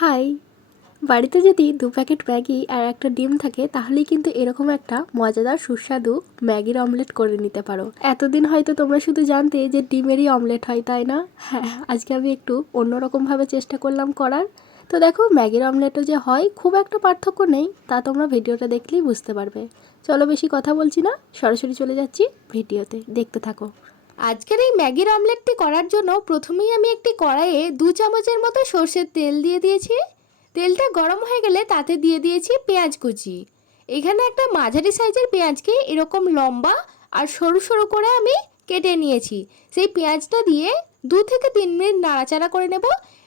High বাড়িতে যদি দু প্যাকেট ম্যাগি আর একটা ডিম থাকে, তাহলেই কিন্তু এরকম একটা মজাদার সুস্বাদু ম্যাগির অমলেট করে নিতে পারো। এতদিন হয়তো তোমরা শুধু জানতে যে ডিমেরই অমলেট হয়, তাই না? হ্যাঁ আজকে আমি একটু অন্যরকমভাবে চেষ্টা করলাম করার। তো দেখো, ম্যাগির অমলেটও যে হয়, খুব একটা পার্থক্য নেই, তা তোমরা ভিডিওটা দেখলেই বুঝতে পারবে। চলো বেশি কথা বলছি না, সরাসরি চলে যাচ্ছি ভিডিওতে। দেখতে থাকো। আজকের এই ম্যাগির অমলেটটি করার জন্য প্রথমেই আমি একটি কড়াইয়ে দু চামচের মতো সর্ষের তেল দিয়ে দিয়েছি। তেলটা গরম হয়ে গেলে তাতে দিয়ে দিয়েছি পেঁয়াজ কুচি। এখানে একটা মাঝারি সাইজের পেঁয়াজকে এরকম লম্বা আর সরু সরু করে আমি কেটে নিয়েছি। সেই পেঁয়াজটা দিয়ে দু থেকে তিন মিনিট নাড়াচাড়া করে নেব।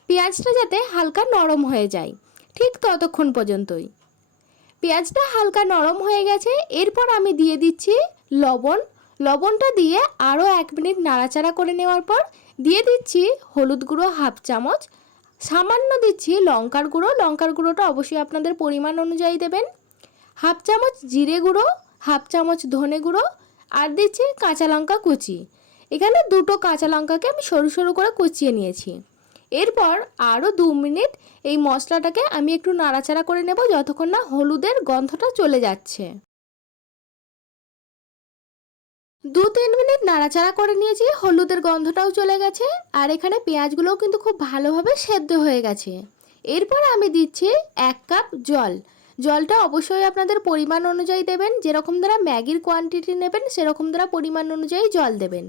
পেঁয়াজটা যাতে হালকা নরম হয়ে যায়। ঠিক ততক্ষণ পর্যন্তই। পেঁয়াজটা হালকা নরম হয়ে গেছে। এরপর আমি দিয়ে দিচ্ছি লবণ লবণটা দিয়ে আরও এক মিনিট নাড়াচাড়া করে নেওয়ার পর দিয়ে দিচ্ছি হলুদ গুঁড়ো হাফ চামচ। সামান্য দিচ্ছি লঙ্কার গুঁড়ো। লঙ্কার গুঁড়োটা অবশ্যই আপনাদের পরিমাণ অনুযায়ী দেবেন। হাফ চামচ জিরে গুঁড়ো, হাফ চামচ ধনে গুঁড়ো আর দিচ্ছি কাঁচা লঙ্কা কুচি। এখানে দুটো কাঁচা লঙ্কাকে আমি সরু সরু করে কুচিয়ে নিয়েছি। এরপর আরও দু মিনিট এই মশলাটাকে আমি একটু নাড়াচাড়া করে নেব যতক্ষণ না হলুদের গন্ধটা চলে যাচ্ছে। দু তিন মিনিট নাড়াচাড়া করে নিয়েছি, হলুদের গন্ধটাও চলে গেছে, আর এখানে পেঁয়াজগুলোও কিন্তু খুব ভালোভাবে সেদ্ধ হয়ে গেছে। এরপর আমি দিচ্ছি এক কাপ জল। জলটা অবশ্যই আপনাদের পরিমাণ অনুযায়ী দেবেন, যেরকম দ্বারা ম্যাগির কোয়ান্টিটি নেবেন, সেরকম দ্বারা পরিমাণ অনুযায়ী জল দেবেন।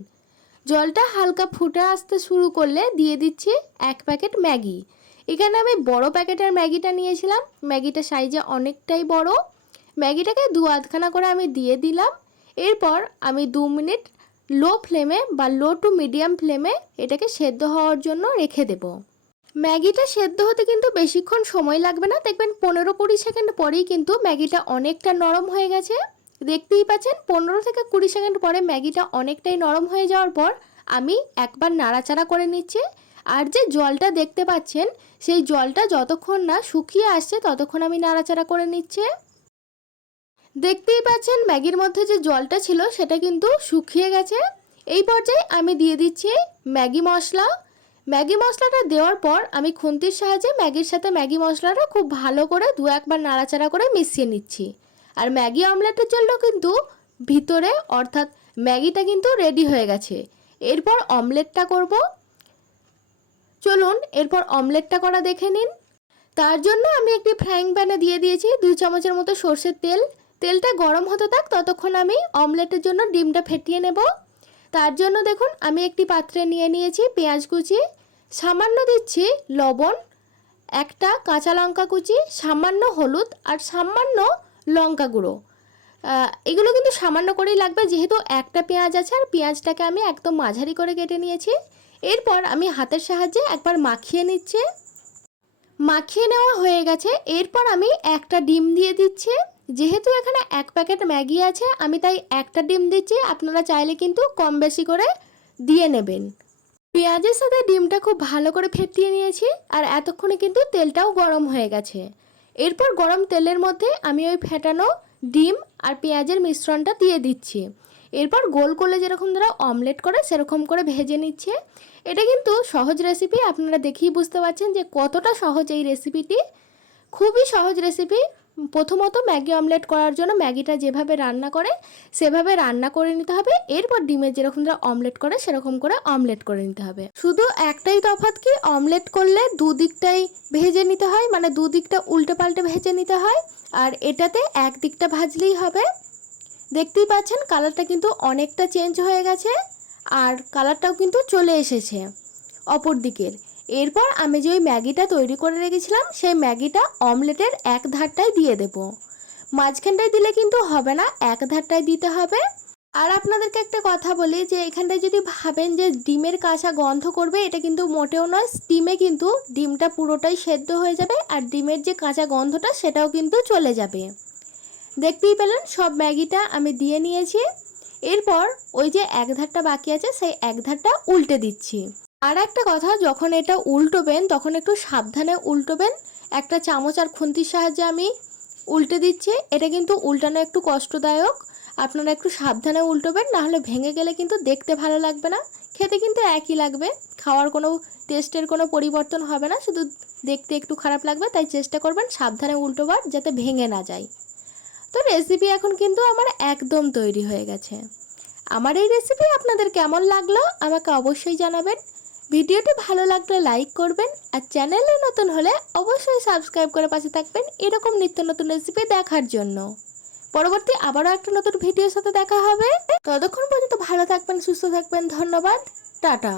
জলটা হালকা ফুটে আসতে শুরু করলে দিয়ে দিচ্ছি এক প্যাকেট ম্যাগি। এখানে আমি বড় প্যাকেটের ম্যাগিটা নিয়েছিলাম। ম্যাগিটা সাইজে অনেকটাই বড়। ম্যাগিটাকে দু আধখানা করে আমি দিয়ে দিলাম। এরপর আমি দু মিনিট লো ফ্লেমে বা লো টু মিডিয়াম ফ্লেমে এটাকে সেদ্ধ হওয়ার জন্য রেখে দেব। ম্যাগিটা সেদ্ধ হতে কিন্তু বেশিক্ষণ সময় লাগবে না। দেখবেন পনেরো কুড়ি সেকেন্ড পরেই কিন্তু ম্যাগিটা অনেকটা নরম হয়ে গেছে। দেখতেই পাচ্ছেন, পনেরো থেকে কুড়ি সেকেন্ড পরে ম্যাগিটা অনেকটাই নরম হয়ে যাওয়ার পর আমি একবার নাড়াচাড়া করে নিচ্ছি। আর যে জলটা দেখতে পাচ্ছেন, সেই জলটা যতক্ষণ না শুকিয়ে আসছে ততক্ষণ আমি নাড়াচাড়া করে নিচ্ছি। দেখতেই পাচ্ছেন ম্যাগির মধ্যে যে জলটা ছিল সেটা কিন্তু শুকিয়ে গেছে। এই পর্যায়ে আমি দিয়ে দিচ্ছি ম্যাগি মশলা। ম্যাগি মশলাটা দেওয়ার পর আমি খুন্তির সাহায্যে ম্যাগির সাথে ম্যাগি মশলাটা খুব ভালো করে দু একবার নাড়াচাড়া করে মিশিয়ে নিচ্ছি। আর ম্যাগি অমলেটের জন্য কিন্তু ভিতরে অর্থাৎ ম্যাগিটা কিন্তু রেডি হয়ে গেছে। এরপর অমলেটটা করব। চলুন এরপর অমলেটটা করা দেখে নিন। তার জন্য আমি একটি ফ্রাইং প্যানে দিয়ে দিয়েছি দুই চামচের মতো সর্ষের তেল। তেলটা গরম হতে থাক, ততক্ষণ আমি অমলেটের জন্য ডিমটা ফেটিয়ে নেব। তার জন্য দেখুন, আমি একটি পাত্রে নিয়ে নিয়েছি পেঁয়াজ কুচি, সামান্য দিচ্ছি লবণ, একটা কাঁচা লঙ্কা কুচি, সামান্য হলুদ আর সামান্য লঙ্কা গুঁড়ো। এগুলো কিন্তু সামান্য করেই লাগবে, যেহেতু একটা পেঁয়াজ আছে আর পেঁয়াজটাকে আমি একদম মাঝারি করে কেটে নিয়েছি। এরপর আমি হাতের সাহায্যে একবার মাখিয়ে নিচ্ছি। মাখিয়ে নেওয়া হয়ে গেছে, এরপর আমি একটা ডিম দিয়ে দিচ্ছি। যেহেতু এখানে এক প্যাকেট ম্যাগি আছে, আমি তাই একটা ডিম দিচ্ছি। আপনারা চাইলে কিন্তু কম বেশি করে দিয়ে নেবেন। পেঁয়াজের সাথে ডিমটা খুব ভালো করে ফেটিয়ে নিয়েছি, আর এতক্ষণে কিন্তু তেলটাও গরম হয়ে গেছে। এরপর গরম তেলের মধ্যে আমি ওই ফেটানো ডিম আর পেঁয়াজের মিশ্রণটা দিয়ে দিচ্ছি। এরপর গোল করলে যেরকম ধরো অমলেট করে সেরকম করে ভেজে নিচ্ছে। এটা কিন্তু সহজ রেসিপি আপনারা দেখেই বুঝতে পারছেন যে কতটা সহজ এই রেসিপিটি খুবই সহজ রেসিপি প্রথমত ম্যাগি অমলেট করার জন্য ম্যাগিটা যেভাবে রান্না করে, সেভাবে রান্না করে নিতে হবে। এরপর ডিমের যেরকম ধরো অমলেট করে, সেরকম করে অমলেট করে নিতে হবে। শুধু একটাই তফাৎ কি? অমলেট করলে দুদিকটাই ভেজে নিতে হয় মানে দুদিকটা উল্টে পাল্টে ভেজে নিতে হয়। আর এটাতে এক দিকটা ভাজলেই হবে। দেখতেই পাচ্ছেন কালারটা কিন্তু অনেকটা চেঞ্জ হয়ে গেছে, আর কালারটাও কিন্তু চলে এসেছে অপর দিকের এরপর আমি যে ওই ম্যাগিটা তৈরি করে রেখেছিলাম, সেই ম্যাগিটা অমলেটের এক ধারটায় দিয়ে দেব। মাঝখানটায় দিলে কিন্তু হবে না, এক ধারটায় দিতে হবে। আর আপনাদেরকে একটা কথা বলি যে, এখানটায় যদি ভাবেন যে ডিমের কাঁচা গন্ধ করবে, এটা কিন্তু মোটেও নয় স্টিমে কিন্তু ডিমটা পুরোটাই সেদ্ধ হয়ে যাবে আর ডিমের যে কাঁচা গন্ধটা, সেটাও কিন্তু চলে যাবে। দেখতেই পেলেন, সব ম্যাগিটা আমি দিয়ে নিয়েছি। এরপর ওই যে এক ধারটা বাকি আছে, সেই এক ধারটা উল্টে দিচ্ছি। আর একটা কথা, যখন এটা উল্টোবেন, তখন একটু সাবধানে উল্টোবেন। একটা চামচ আর খুন্তির সাহায্যে আমি উল্টে দিচ্ছি। এটা কিন্তু উল্টানো একটু কষ্টদায়ক। আপনারা একটু সাবধানে উল্টোবেন নাহলে ভেঙে গেলে কিন্তু দেখতে ভালো লাগবে না। খেতে কিন্তু একই লাগবে। খাওয়ার কোনো টেস্টের কোনো পরিবর্তন হবে না, শুধু দেখতে একটু খারাপ লাগবে। তাই চেষ্টা করবেন সাবধানে উল্টোবার, যাতে ভেঙে না যায়। তো রেসিপি এখন কিন্তু আমার একদম তৈরি হয়ে গেছে। আমার এই রেসিপি আপনাদের কেমন লাগল, আমাকে অবশ্যই জানাবেন। ভিডিওটি ভালো লাগলে লাইক করবেন আর চ্যানেলে নতুন হলে অবশ্যই সাবস্ক্রাইব করে পাশে থাকবেন এরকম নিত্য নতুন রেসিপি দেখার জন্য। পরবর্তী আবারও একটা নতুন ভিডিওর সাথে দেখা হবে। ততক্ষণ পর্যন্ত ভালো থাকবেন, সুস্থ থাকবেন, ধন্যবাদ, টাটা।